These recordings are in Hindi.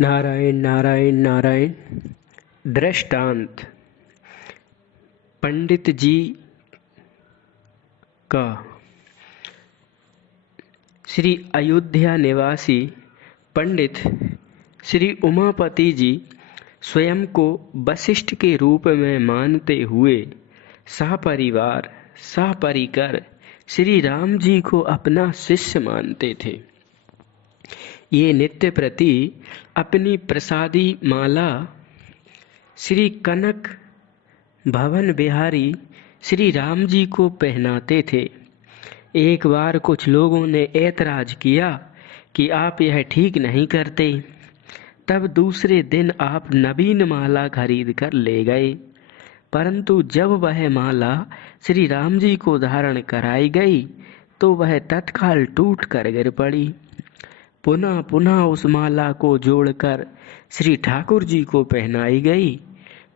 नारायण नारायण नारायण। दृष्टांत। पंडित जी का श्री अयोध्या निवासी पंडित श्री उमापति जी स्वयं को वशिष्ठ के रूप में मानते हुए सपरिवार सपरिकर श्री राम जी को अपना शिष्य मानते थे। ये नित्य प्रति अपनी प्रसादी माला श्री कनक भवन बिहारी श्री राम जी को पहनाते थे। एक बार कुछ लोगों ने ऐतराज किया कि आप यह ठीक नहीं करते। तब दूसरे दिन आप नवीन माला खरीद कर ले गए, परंतु जब वह माला श्री राम जी को धारण कराई गई तो वह तत्काल टूट कर गिर पड़ी। पुनः पुनः उस माला को जोड़कर श्री ठाकुर जी को पहनाई गई,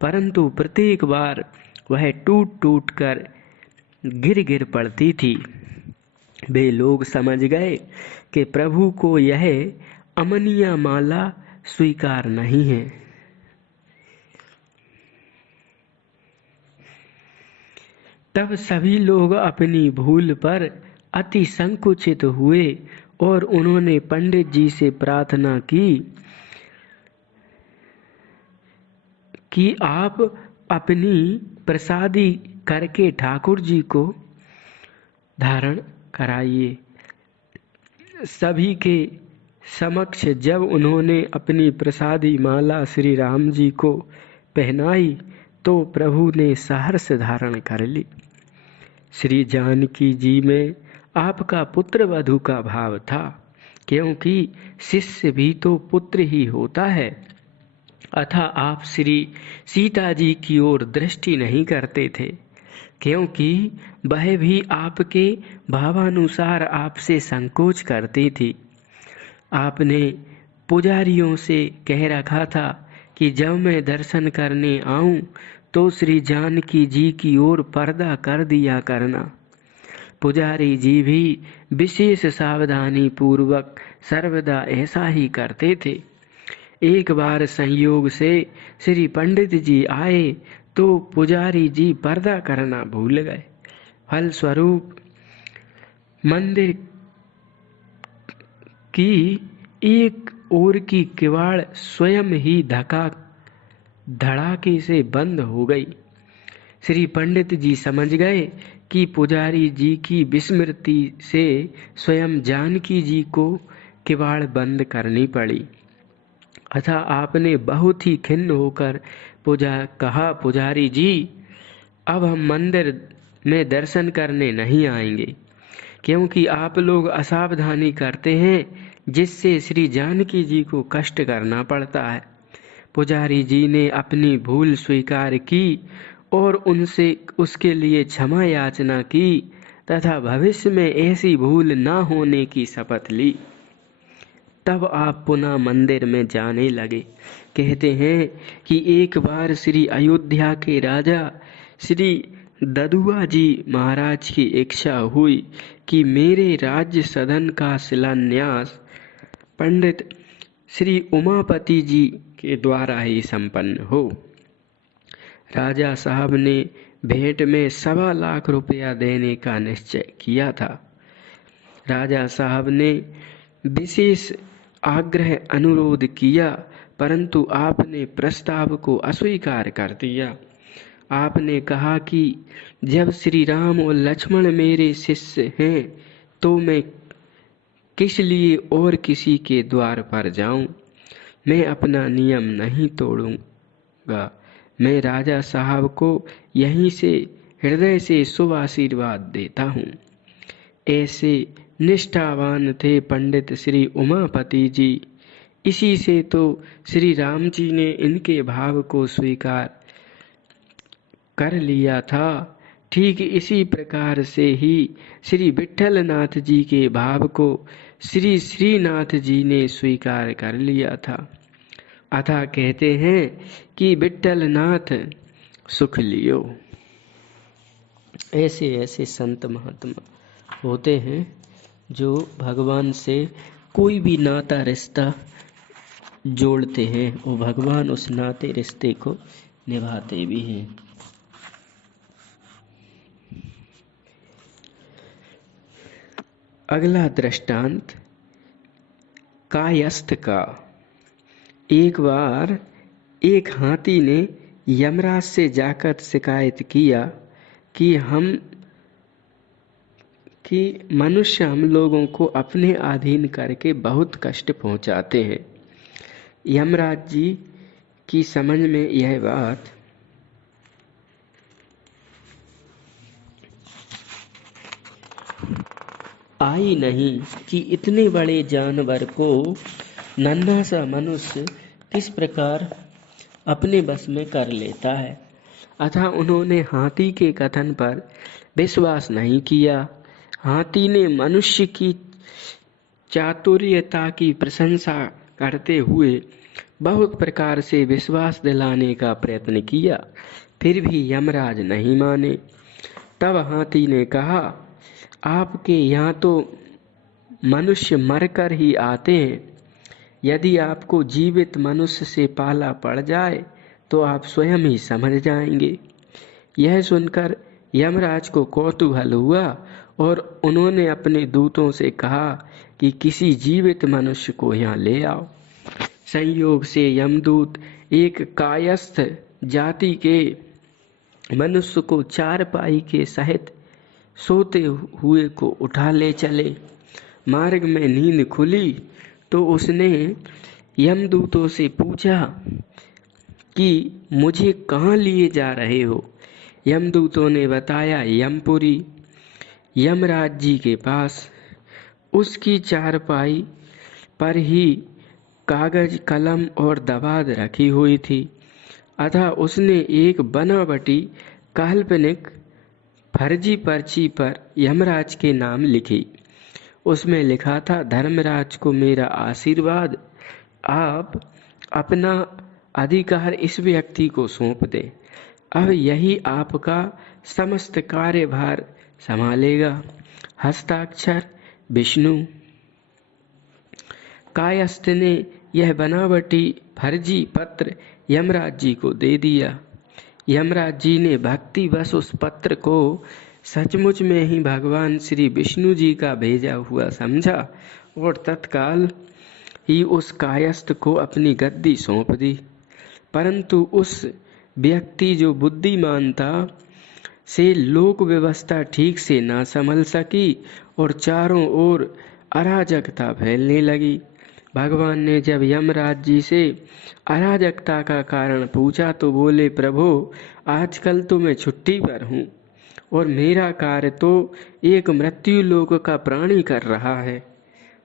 परंतु प्रत्येक बार वह टूट टूट कर गिर पड़ती थी। वे लोग समझ गए कि प्रभु को यह अमनीय माला स्वीकार नहीं है। तब सभी लोग अपनी भूल पर अति संकुचित हुए और उन्होंने पंडित जी से प्रार्थना की कि आप अपनी प्रसादी करके ठाकुर जी को धारण कराइए। सभी के समक्ष जब उन्होंने अपनी प्रसादी माला श्री राम जी को पहनाई तो प्रभु ने सहर्ष धारण कर ली। श्री जानकी जी में आपका पुत्र वधू का भाव था, क्योंकि शिष्य भी तो पुत्र ही होता है। अतः आप श्री सीता जी की ओर दृष्टि नहीं करते थे, क्योंकि वह भी आपके भावानुसार आपसे संकोच करती थी। आपने पुजारियों से कह रखा था कि जब मैं दर्शन करने आऊं तो श्री जानकी जी की ओर पर्दा कर दिया करना। पुजारी जी भी विशेष सावधानी पूर्वक सर्वदा ऐसा ही करते थे। एक बार संयोग से श्री पंडित जी आए तो पुजारी जी पर्दा करना भूल गए। फलस्वरूप मंदिर की एक ओर की किवाड़ स्वयं ही धड़ाके से बंद हो गई। श्री पंडित जी समझ गए कि पुजारी जी की विस्मृति से स्वयं जानकी जी को किवाड़ बंद करनी पड़ी। अतः आपने बहुत ही खिन्न होकर कहा, पुजारी जी, अब हम मंदिर में दर्शन करने नहीं आएंगे, क्योंकि आप लोग असावधानी करते हैं जिससे श्री जानकी जी को कष्ट करना पड़ता है। पुजारी जी ने अपनी भूल स्वीकार की और उनसे उसके लिए क्षमा याचना की तथा भविष्य में ऐसी भूल न होने की शपथ ली। तब आप पुनः मंदिर में जाने लगे। कहते हैं कि एक बार श्री अयोध्या के राजा श्री ददुआ जी महाराज की इच्छा हुई कि मेरे राज्य सदन का शिलान्यास पंडित श्री उमापति जी के द्वारा ही संपन्न हो। राजा साहब ने भेंट में 1.25 लाख रुपया देने का निश्चय किया था। राजा साहब ने विशेष आग्रह अनुरोध किया, परंतु आपने प्रस्ताव को अस्वीकार कर दिया। आपने कहा कि जब श्री राम और लक्ष्मण मेरे शिष्य हैं तो मैं किस लिए और किसी के द्वार पर जाऊं। मैं अपना नियम नहीं तोड़ूंगा। मैं राजा साहब को यहीं से हृदय से शुभ आशीर्वाद देता हूँ। ऐसे निष्ठावान थे पंडित श्री उमापति जी। इसी से तो श्री राम जी ने इनके भाव को स्वीकार कर लिया था। ठीक इसी प्रकार से ही श्री विट्ठलनाथ जी के भाव को श्री श्रीनाथ जी ने स्वीकार कर लिया था। अतः कहते हैं कि विट्ठलनाथ सुख लियो। ऐसे ऐसे संत महात्मा होते हैं जो भगवान से कोई भी नाता रिश्ता जोड़ते हैं और भगवान उस नाते रिश्ते को निभाते भी हैं। अगला दृष्टांत कायस्थ का। एक बार एक हाथी ने यमराज से जाकर शिकायत किया कि मनुष्य हम लोगों को अपने अधीन करके बहुत कष्ट पहुंचाते हैं। यमराज जी की समझ में यह बात आई नहीं कि इतने बड़े जानवर को नन्हा सा मनुष्य किस प्रकार अपने बस में कर लेता है। अतः उन्होंने हाथी के कथन पर विश्वास नहीं किया। हाथी ने मनुष्य की चातुर्यता की प्रशंसा करते हुए बहुत प्रकार से विश्वास दिलाने का प्रयत्न किया, फिर भी यमराज नहीं माने। तब हाथी ने कहा, आपके यहाँ तो मनुष्य मरकर ही आते हैं। यदि आपको जीवित मनुष्य से पाला पड़ जाए तो आप स्वयं ही समझ जाएंगे। यह सुनकर यमराज को कौतूहल हुआ और उन्होंने अपने दूतों से कहा कि किसी जीवित मनुष्य को यहाँ ले आओ। संयोग से यमदूत एक कायस्थ जाति के मनुष्य को चारपाई के सहित सोते हुए को उठा ले चले। मार्ग में नींद खुली तो उसने यमदूतों से पूछा कि मुझे कहाँ लिए जा रहे हो। यमदूतों ने बताया, यमपुरी, यमराज जी के पास। उसकी चारपाई पर ही कागज, कलम और दवात रखी हुई थी। अतः उसने एक बनावटी काल्पनिक फर्जी पर्ची पर यमराज के नाम लिखी। उसमें लिखा था, धर्मराज को मेरा आशीर्वाद, आप अपना अधिकार इस व्यक्ति को सौंप दें। अब यही आपका समस्त कार्यभार संभालेगा। हस्ताक्षर विष्णु। कायस्थ ने यह बनावटी फर्जी पत्र यमराज जी को दे दिया। यमराज जी ने भक्तिवश उस पत्र को सचमुच में ही भगवान श्री विष्णु जी का भेजा हुआ समझा और तत्काल ही उस कायस्थ को अपनी गद्दी सौंप दी। परंतु उस व्यक्ति जो बुद्धिमान था से लोक व्यवस्था ठीक से ना संभल सकी और चारों ओर अराजकता फैलने लगी। भगवान ने जब यमराज जी से अराजकता का कारण पूछा तो बोले, प्रभु, आजकल तो मैं छुट्टी पर हूँ और मेरा कार्य तो एक मृत्यु लोक का प्राणी कर रहा है।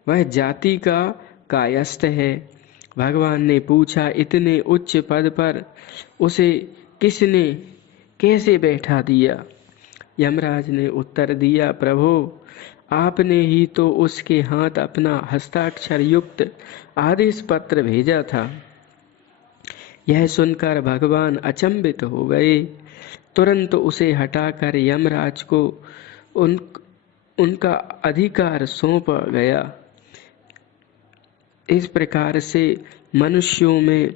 वह जाति का कायस्थ है। भगवान ने पूछा, इतने उच्च पद पर उसे किसने कैसे बैठा दिया। यमराज ने उत्तर दिया, प्रभु, आपने ही तो उसके हाथ अपना हस्ताक्षर युक्त आदेश पत्र भेजा था। यह सुनकर भगवान अचंभित हो गए। तुरंत उसे हटाकर यमराज को उनका अधिकार सौंपा गया। इस प्रकार से मनुष्यों में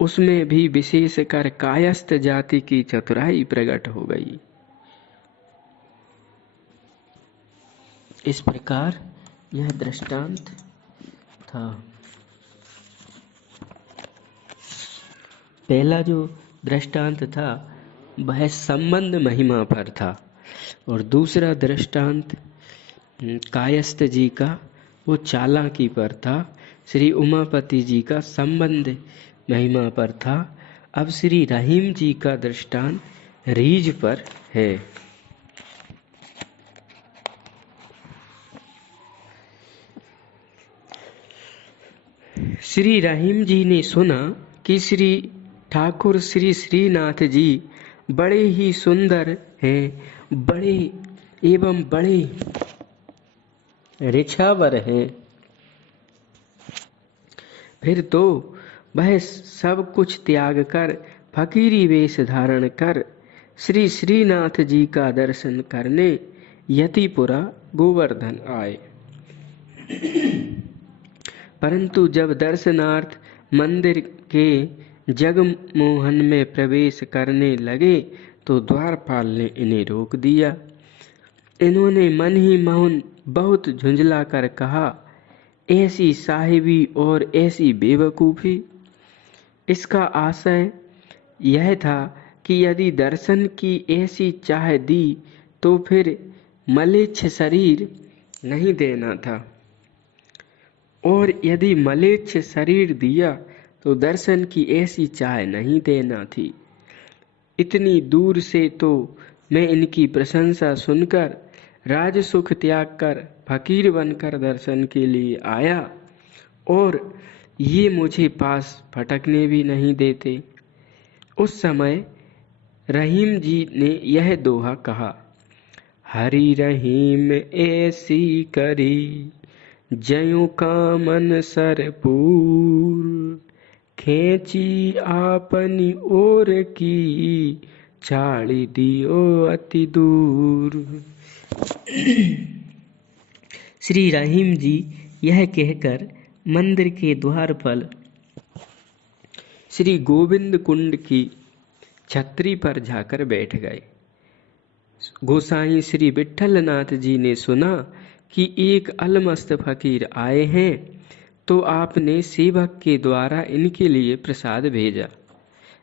उसमें भी विशेषकर कायस्थ जाति की चतुराई प्रकट हो गई। इस प्रकार यह दृष्टांत था। पहला जो दृष्टांत था वह संबंध महिमा पर था और दूसरा दृष्टांत कायस्थ जी का वो चालाकी पर था। श्री उमापति जी का संबंध महिमा पर था। अब श्री रहीम जी का दृष्टांत रीझ पर है। श्री रहीम जी ने सुना कि श्री ठाकुर श्री श्रीनाथ जी बड़े ही सुंदर हैं, बड़े एवं बड़े रिछावर हैं। फिर तो वह सब कुछ त्याग कर फकीरी वेश धारण कर श्री श्रीनाथ जी का दर्शन करने यतिपुरा गोवर्धन आए। परंतु जब दर्शनार्थ मंदिर के जगमोहन में प्रवेश करने लगे तो द्वारपाल ने इन्हें रोक दिया। इन्होंने मन ही मन बहुत झुंझला कर कहा, ऐसी साहिबी और ऐसी बेवकूफ़ी। इसका आशय यह था कि यदि दर्शन की ऐसी चाह दी तो फिर मलेच्छ शरीर नहीं देना था, और यदि मलेच्छ शरीर दिया तो दर्शन की ऐसी चाह नहीं देना थी। इतनी दूर से तो मैं इनकी प्रशंसा सुनकर राजसुख त्याग कर फकीर बनकर दर्शन के लिए आया, और ये मुझे पास फटकने भी नहीं देते। उस समय रहीम जी ने यह दोहा कहा, हरि रहीम ऐसी करी जयों कामन सरपूर, खेची आपनी ओर की छाड़ी दियो अति दूर। श्री रहीम जी यह कहकर मंदिर के द्वार पर श्री गोविंद कुंड की छतरी पर जाकर बैठ गए। गोसाई श्री विट्ठलनाथ जी ने सुना कि एक अलमस्त फकीर आए हैं, तो आपने सेवक के द्वारा इनके लिए प्रसाद भेजा,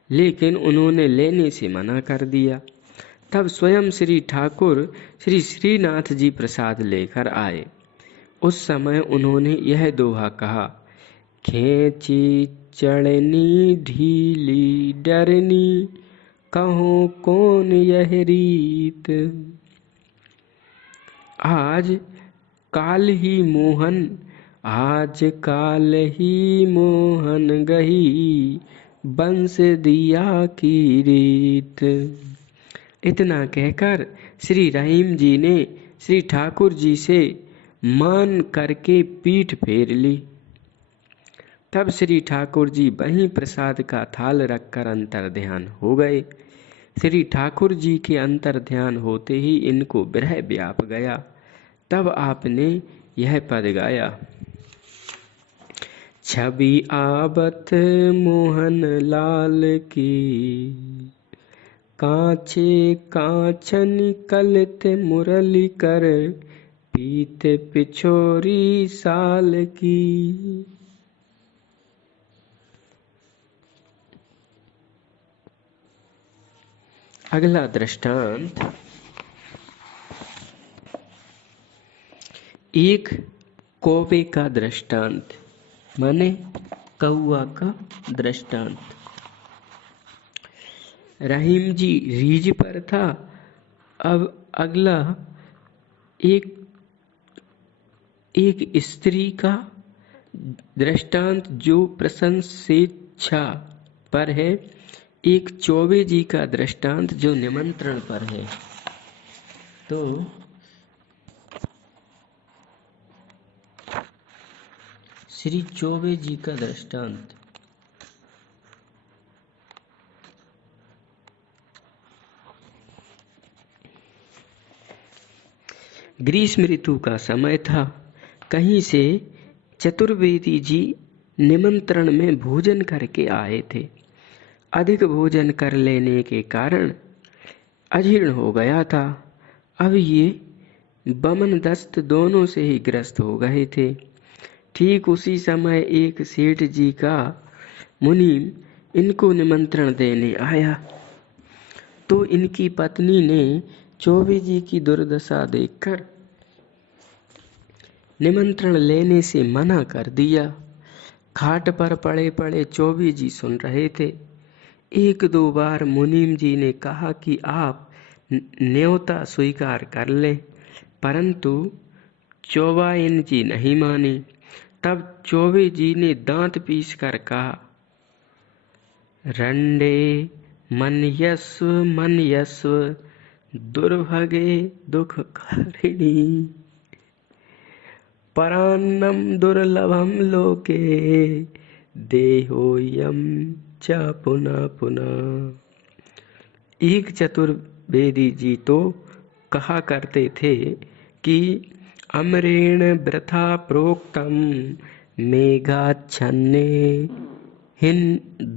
लेकिन उन्होंने लेने से मना कर दिया। तब स्वयं श्री ठाकुर श्री श्रीनाथ जी प्रसाद लेकर आए। उस समय उन्होंने यह दोहा कहा, खेची चढ़नी ढीली डरनी, कहो कौन यह रीत। आज काल ही मोहन, आज काल ही मोहन गही, बंस दिया की रीत। इतना कहकर श्री रहीम जी ने श्री ठाकुर जी से मान करके पीठ फेर ली। तब श्री ठाकुर जी वहीं प्रसाद का थाल रखकर अंतर ध्यान हो गए। श्री ठाकुर जी के अंतर ध्यान होते ही इनको विरह व्याप गया। तब आपने यह पद गाया, छवि आबत मोहन लाल की, कांचे कांचन कलत मुरली कर, पीत पिछोरी साल की। अगला दृष्टांत, एक कौवे का दृष्टांत, माने कौआ का दृष्टांत। रहीम जी रीझ पर था। अब अगला एक स्त्री का दृष्टांत जो प्रशंसेच्छा पर है, एक चौबे जी का दृष्टांत जो निमंत्रण पर है। तो श्री चौबे जी का दृष्टांत, ग्रीष्म ऋतु का समय था। कहीं से चतुर्वेदी जी निमंत्रण में भोजन करके आए थे। अधिक भोजन कर लेने के कारण अजीर्ण हो गया था। अब ये बमन दस्त दोनों से ही ग्रस्त हो गए थे। ठीक उसी समय एक सेठ जी का मुनीम इनको निमंत्रण देने आया, तो इनकी पत्नी ने चौबे जी की दुर्दशा देखकर निमंत्रण लेने से मना कर दिया। खाट पर पड़े पड़े चौबे जी सुन रहे थे। एक दो बार मुनीम जी ने कहा कि आप न्योता स्वीकार कर लें, परंतु चौबाइन जी नहीं मानी। तब चौबे जी ने दांत पीस कर कहा, रंडे मन यस्व दुर्भगे दुख कारिणी, परान्नम दुर्लभम लोके देहोयम च पुनः पुनः। एक चतुर्वेदी जी तो कहा करते थे कि अमरेण वृथा प्रोक्तम मेघाच्छन्ने हिन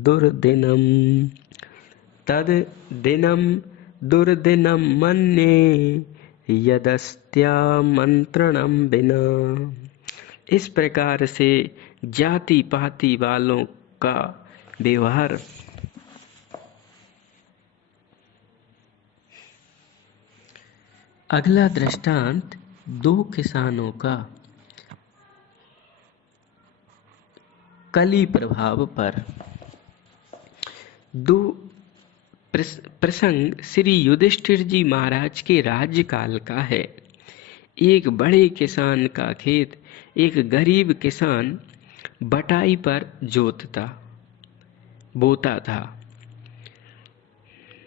दुर्दिनम तद दिनम दुर्दिनम मन्ये यदस्त्या मंत्रणम बिना। इस प्रकार से जाति पाति वालों का व्यवहार अगला दृष्टांत दो किसानों का कली प्रभाव पर। दो प्रसंग श्री युधिष्ठिर जी महाराज के राज्यकाल का है। एक बड़े किसान का खेत एक गरीब किसान बटाई पर बोता था।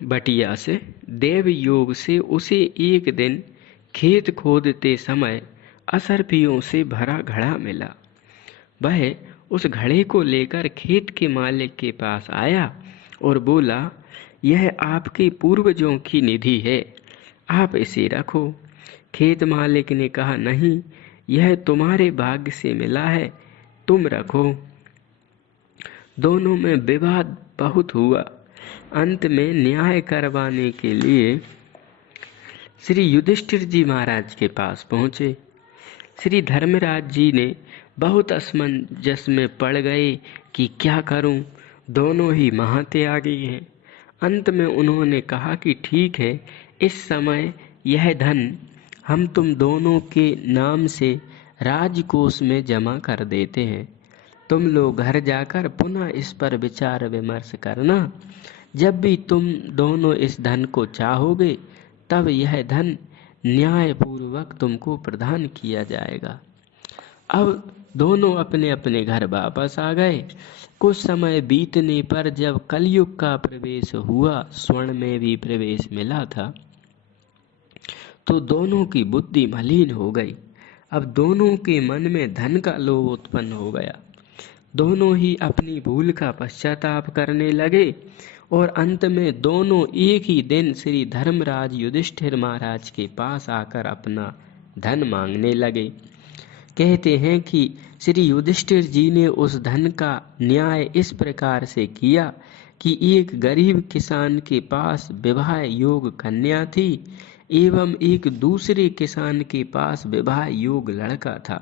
बटिया से देव योग से उसे एक दिन खेत खोदते समय असरफियों से भरा घड़ा मिला। वह उस घड़े को लेकर खेत के मालिक के पास आया और बोला, यह आपके पूर्वजों की निधि है, आप इसे रखो। खेत मालिक ने कहा, नहीं, यह तुम्हारे भाग्य से मिला है, तुम रखो। दोनों में विवाद बहुत हुआ। अंत में न्याय करवाने के लिए श्री युधिष्ठिर जी महाराज के पास पहुंचे। श्री धर्मराज जी ने बहुत असमंजस में पड़ गए कि क्या करूं, दोनों ही महात्यागी हैं। अंत में उन्होंने कहा कि ठीक है, इस समय यह धन हम तुम दोनों के नाम से राजकोष में जमा कर देते हैं। तुम लोग घर जाकर पुनः इस पर विचार विमर्श करना। जब भी तुम दोनों इस धन को चाहोगे, तब यह धन न्यायपूर्वक तुमको प्रदान किया जाएगा। अब दोनों अपने अपने घर वापस आ गए। कुछ समय बीतने पर जब कलयुग का प्रवेश हुआ, स्वर्ण में भी प्रवेश मिला था, तो दोनों की बुद्धि मलिन हो गई। अब दोनों के मन में धन का लोभ उत्पन्न हो गया। दोनों ही अपनी भूल का पश्चाताप करने लगे और अंत में दोनों एक ही दिन श्री धर्मराज युधिष्ठिर महाराज के पास आकर अपना धन मांगने लगे। कहते हैं कि श्री युधिष्ठिर जी ने उस धन का न्याय इस प्रकार से किया कि एक गरीब किसान के पास विवाह योग कन्या थी एवं एक दूसरे किसान के पास विवाह योग लड़का था।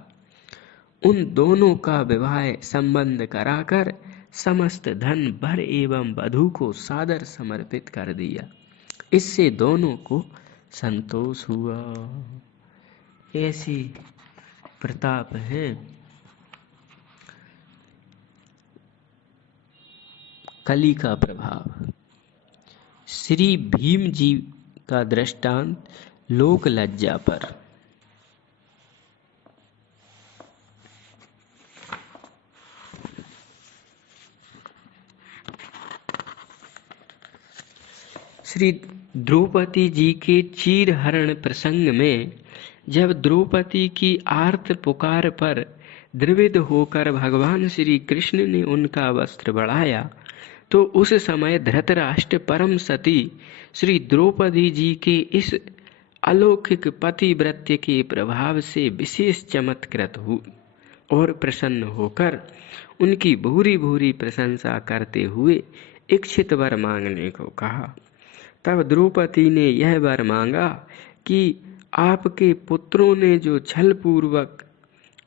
उन दोनों का विवाह संबंध कराकर समस्त धन वर एवं वधू को सादर समर्पित कर दिया। इससे दोनों को संतोष हुआ। ऐसी प्रताप है। कली का प्रभाव। श्री भीम जी का दृष्टांत लोक लज्जा पर। श्री द्रौपदी जी के चीरहरण प्रसंग में जब द्रौपदी की आर्त पुकार पर द्रवित होकर भगवान श्री कृष्ण ने उनका वस्त्र बढ़ाया, तो उस समय धृतराष्ट्र परम सती श्री द्रौपदी जी के इस अलौकिक पतिव्रत्य के प्रभाव से विशेष चमत्कृत और प्रसन्न होकर उनकी भूरी भूरी प्रशंसा करते हुए इच्छित वर मांगने को कहा। तब द्रौपदी ने यह वर मांगा कि आपके पुत्रों ने जो छल पूर्वक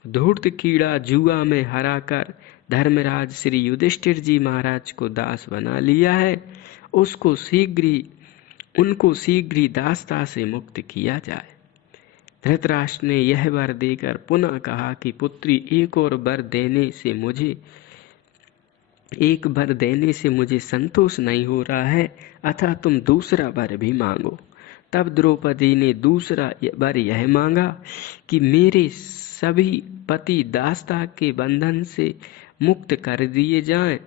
धूर्त कीड़ा जुआ में हराकर धर्मराज श्री युधिष्ठिर जी महाराज को दास बना लिया है, उनको शीघ्र ही दासता से मुक्त किया जाए। धृतराष्ट्र ने यह वर देकर पुनः कहा कि पुत्री, एक वर देने से मुझे संतोष नहीं हो रहा है, अतः तुम दूसरा वर भी मांगो। तब द्रौपदी ने दूसरा वर यह मांगा कि मेरे सभी पति दासता के बंधन से मुक्त कर दिए जाएं,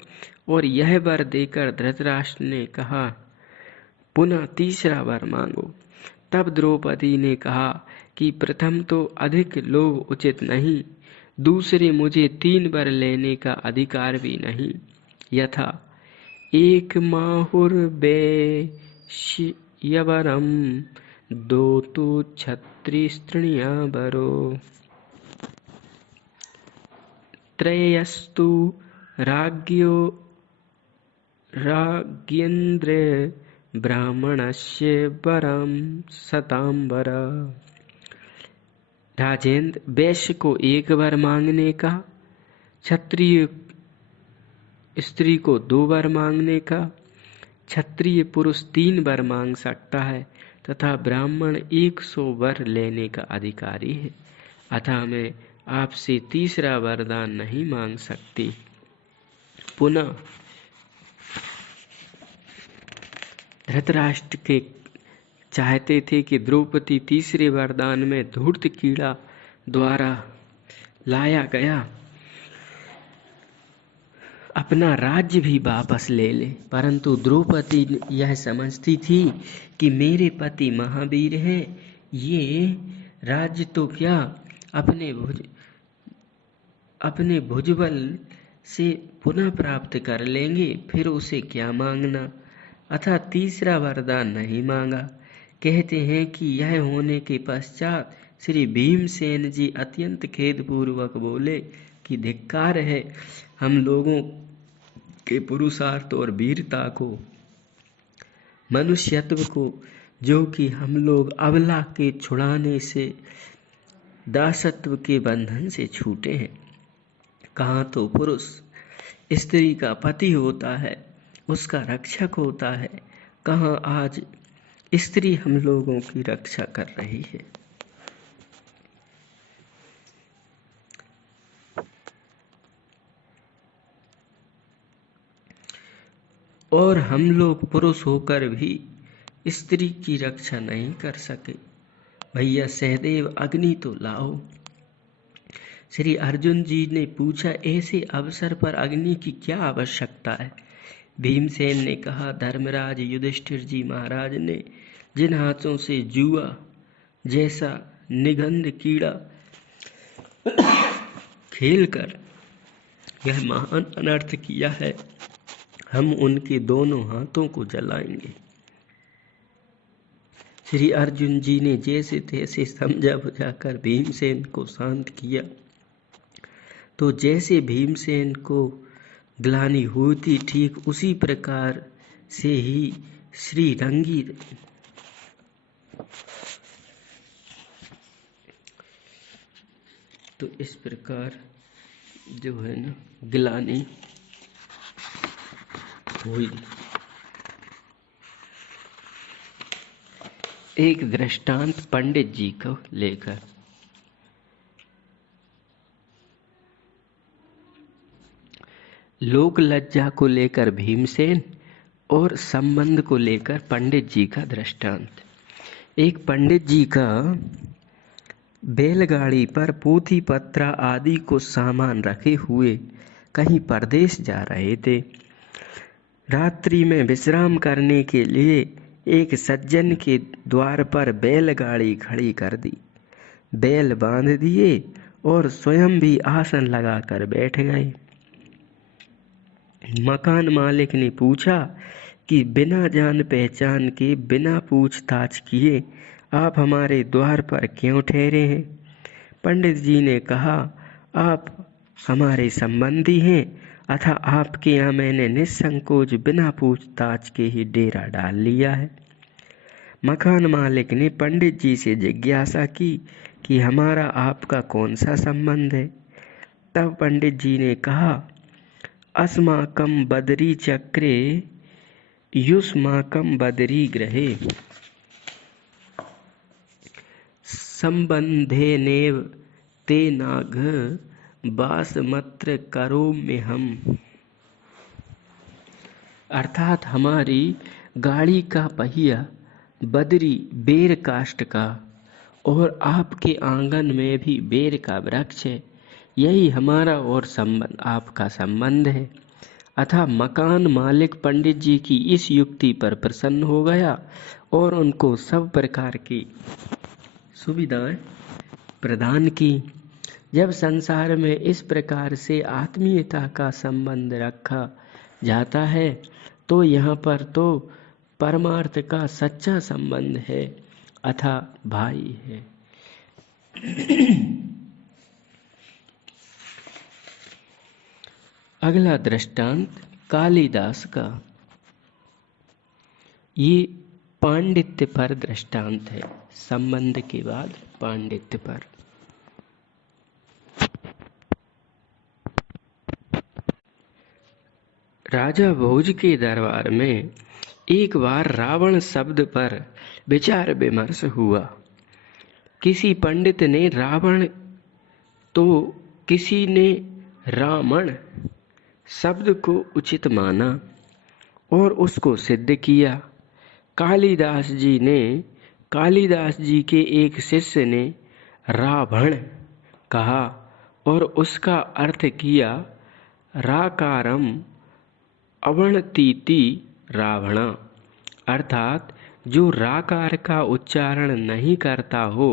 और यह वर देकर धृतराष्ट्र ने कहा, पुनः तीसरा वर मांगो। तब द्रौपदी ने कहा कि प्रथम तो अधिक लोभ उचित नहीं, दूसरे मुझे 3 वर लेने का अधिकार भी नहीं। यथा एक माहुर्वैश्यवरम, 2 तो क्षत्रिय स्त्रियां वरो। त्रयस्तु राज्ञेन्द्र ब्राह्मणस्य वरम शतांबर। राजेंद्र, वैश्य को 1 वर मांगने का, क्षत्रिय स्त्री को 2 वर मांगने का, क्षत्रिय पुरुष 3 वर मांग सकता है तथा ब्राह्मण 100 वर लेने का अधिकारी है। अतः मैं आपसे तीसरा वरदान नहीं मांग सकती। पुनः धृतराष्ट्र के चाहते थे कि द्रौपदी तीसरे वरदान में धूर्त कीड़ा द्वारा लाया गया अपना राज्य भी वापस ले ले, परंतु द्रौपदी यह समझती थी कि मेरे पति महावीर हैं, ये राज्य तो क्या अपने भुजबल से पुनः प्राप्त कर लेंगे, फिर उसे क्या मांगना। अतः तीसरा वरदान नहीं मांगा। कहते हैं कि यह होने के पश्चात श्री भीमसेन जी अत्यंत खेदपूर्वक बोले कि धिक्कार है हम लोगों के पुरुषार्थ और वीरता को, मनुष्यत्व को, जो कि हम लोग अबला के छुड़ाने से दासत्व के बंधन से छूटे हैं। कहाँ तो पुरुष स्त्री का पति होता है, उसका रक्षक होता है, कहाँ आज स्त्री हम लोगों की रक्षा कर रही है। और हम लोग पुरुष होकर भी स्त्री की रक्षा नहीं कर सके। भैया सहदेव अग्नि तो लाओ। श्री अर्जुन जी ने पूछा, ऐसे अवसर पर अग्नि की क्या आवश्यकता है? भीमसेन ने कहा, धर्मराज युधिष्ठिर जी महाराज ने जिन हाथों से जुआ जैसा निगंध कीड़ा खेलकर यह महान अनर्थ किया है, हम उनके दोनों हाथों को जलाएंगे। श्री अर्जुन जी ने जैसे तैसे समझा बुझाकर भीमसेन को शांत किया। तो जैसे भीमसेन को ग्लानि हुई थी, ठीक उसी प्रकार से ही श्री रंगी तो इस प्रकार जो है ना ग्लानि हुई। एक दृष्टांत पंडित जी को लेकर। लोक लज्जा को लेकर भीमसेन और संबंध को लेकर पंडित जी का दृष्टांत। एक पंडित जी का बैलगाड़ी पर पोथी पत्रा आदि को सामान रखे हुए कहीं परदेश जा रहे थे। रात्रि में विश्राम करने के लिए एक सज्जन के द्वार पर बैलगाड़ी खड़ी कर दी, बैल बांध दिए और स्वयं भी आसन लगाकर बैठ गए। मकान मालिक ने पूछा कि बिना जान पहचान के, बिना पूछताछ किए आप हमारे द्वार पर क्यों ठहरे हैं? पंडित जी ने कहा, आप हमारे संबंधी हैं, अतः आपके यहाँ मैंने निसंकोच बिना पूछताछ के ही डेरा डाल लिया है। मकान मालिक ने पंडित जी से जिज्ञासा की कि हमारा आपका कौन सा संबंध है? तब पंडित जी ने कहा, अस्माकं बदरी चक्रे युष्माकं बदरी ग्रहे संबंधेनेव ते नाघ बासमत्र करोम्यहम्। अर्थात हमारी गाड़ी का पहिया बदरी बेर काष्ठ का और आपके आंगन में भी बेर का वृक्ष है, यही हमारा और संबंध आपका संबंध है। अतः मकान मालिक पंडित जी की इस युक्ति पर प्रसन्न हो गया और उनको सब प्रकार की सुविधाएं प्रदान की। जब संसार में इस प्रकार से आत्मीयता का संबंध रखा जाता है तो यहाँ पर तो परमार्थ का सच्चा संबंध है, अथा भाई है। अगला दृष्टांत कालिदास का। ये पांडित्य पर दृष्टांत है, संबंध के बाद पांडित्य पर। राजा भोज के दरबार में एक बार रावण शब्द पर विचार विमर्श हुआ। किसी पंडित ने रावण तो किसी ने रामण शब्द को उचित माना और उसको सिद्ध किया। कालिदास जी के एक शिष्य ने रावण कहा और उसका अर्थ किया राकारम अवणतीति रावणा, अर्थात जो राकार का उच्चारण नहीं करता हो।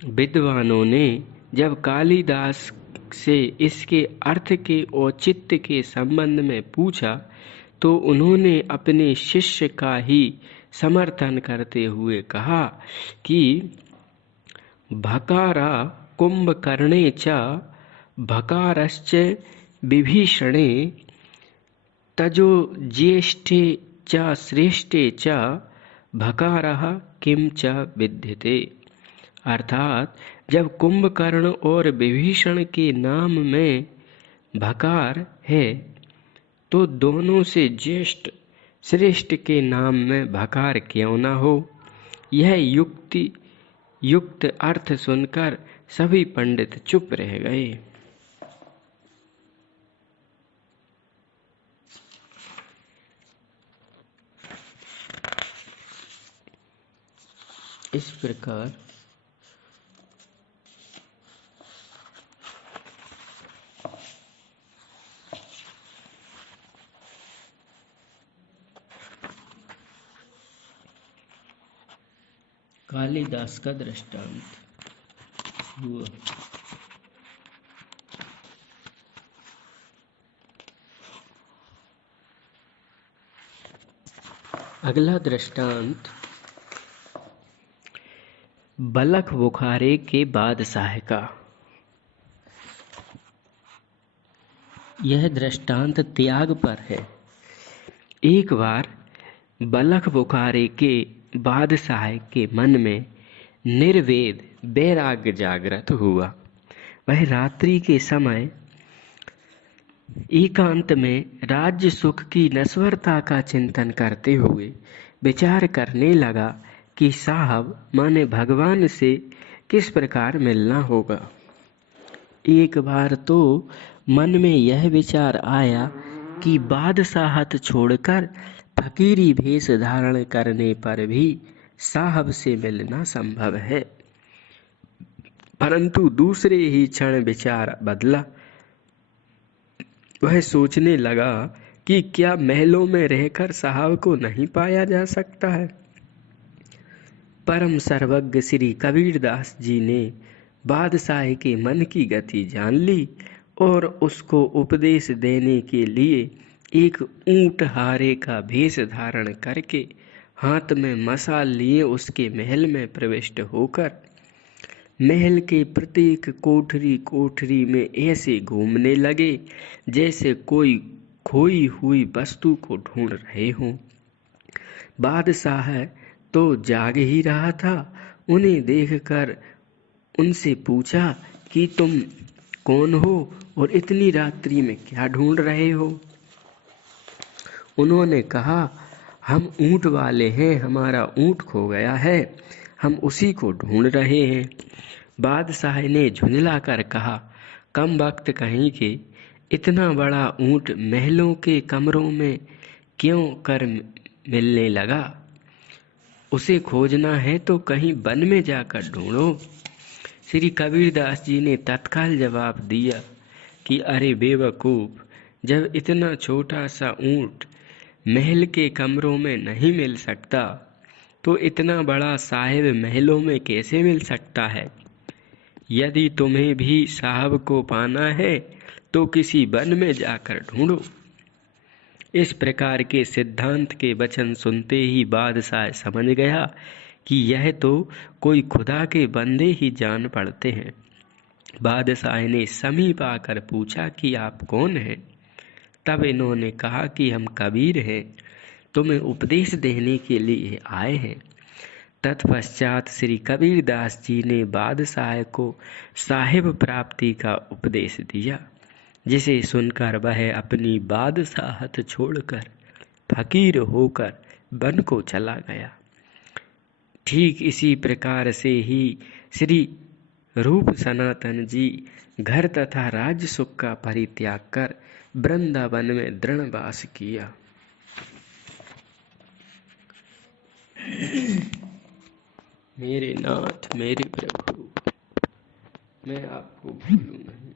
विद्वानों ने जब कालिदास से इसके अर्थ के औचित्य के संबंध में पूछा तो उन्होंने अपने शिष्य का ही समर्थन करते हुए कहा कि भकारा कुंभकर्णे च भकारश्च विभीषणे तजो ज्येष्ठे च श्रेष्ठे च भकारः किम च विद्यते। अर्थात जब कुंभकर्ण और विभीषण के नाम में भकार है तो दोनों से ज्येष्ठ श्रेष्ठ के नाम में भकार क्यों न हो। यह युक्त अर्थ सुनकर सभी पंडित चुप रह गए। इस प्रकार कालिदास का दृष्टांत हुआ। अगला दृष्टांत बलख बुखारे के बादशाह का। यह दृष्टांत त्याग पर है। एक बार बलख बुखारे के बादशाह के मन में निर्वेद वैराग्य जागृत हुआ। वह रात्रि के समय एकांत में राज्य सुख की नश्वरता का चिंतन करते हुए विचार करने लगा कि साहब माने भगवान से किस प्रकार मिलना होगा। एक बार तो मन में यह विचार आया कि बादशाहत छोड़कर फकीरी भेष धारण करने पर भी साहब से मिलना संभव है। परंतु दूसरे ही क्षण विचार बदला। वह सोचने लगा कि क्या महलों में रहकर साहब को नहीं पाया जा सकता है। परम सर्वज्ञ श्री कबीरदास जी ने बादशाह के मन की गति जान ली और उसको उपदेश देने के लिए एक ऊंट हारे का भेष धारण करके हाथ में मशाल लिए उसके महल में प्रविष्ट होकर महल के प्रत्येक कोठरी में ऐसे घूमने लगे जैसे कोई खोई हुई वस्तु को ढूंढ रहे हों। बादशाह तो जाग ही रहा था। उन्हें देखकर उनसे पूछा कि तुम कौन हो और इतनी रात्रि में क्या ढूंढ रहे हो। उन्होंने कहा, हम ऊंट वाले हैं, हमारा ऊंट खो गया है, हम उसी को ढूंढ रहे हैं। बादशाह ने झुंझला कर कहा, कम वक्त कहीं के, इतना बड़ा ऊंट महलों के कमरों में क्यों कर मिलने लगा। उसे खोजना है तो कहीं वन में जाकर ढूंढो। श्री कबीरदास जी ने तत्काल जवाब दिया कि अरे बेवकूफ, जब इतना छोटा सा ऊंट महल के कमरों में नहीं मिल सकता तो इतना बड़ा साहिब महलों में कैसे मिल सकता है। यदि तुम्हें भी साहब को पाना है तो किसी वन में जाकर ढूंढो। इस प्रकार के सिद्धांत के वचन सुनते ही बादशाह समझ गया कि यह तो कोई खुदा के बंदे ही जान पड़ते हैं। बादशाह ने समीप आकर पूछा कि आप कौन हैं? तब इन्होंने कहा कि हम कबीर हैं, तुम्हें उपदेश देने के लिए आए हैं। तत्पश्चात श्री कबीरदास जी ने बादशाह को साहिब प्राप्ति का उपदेश दिया, जिसे सुनकर वह अपनी बादशाहत छोड़कर फकीर होकर वन को चला गया। ठीक इसी प्रकार से ही श्री रूप सनातन जी घर तथा राज्य सुख का परित्याग कर वृंदावन में दृढ़ वास किया। मेरे नाथ मेरे प्रभु, मैं आपको भूलूं नहीं।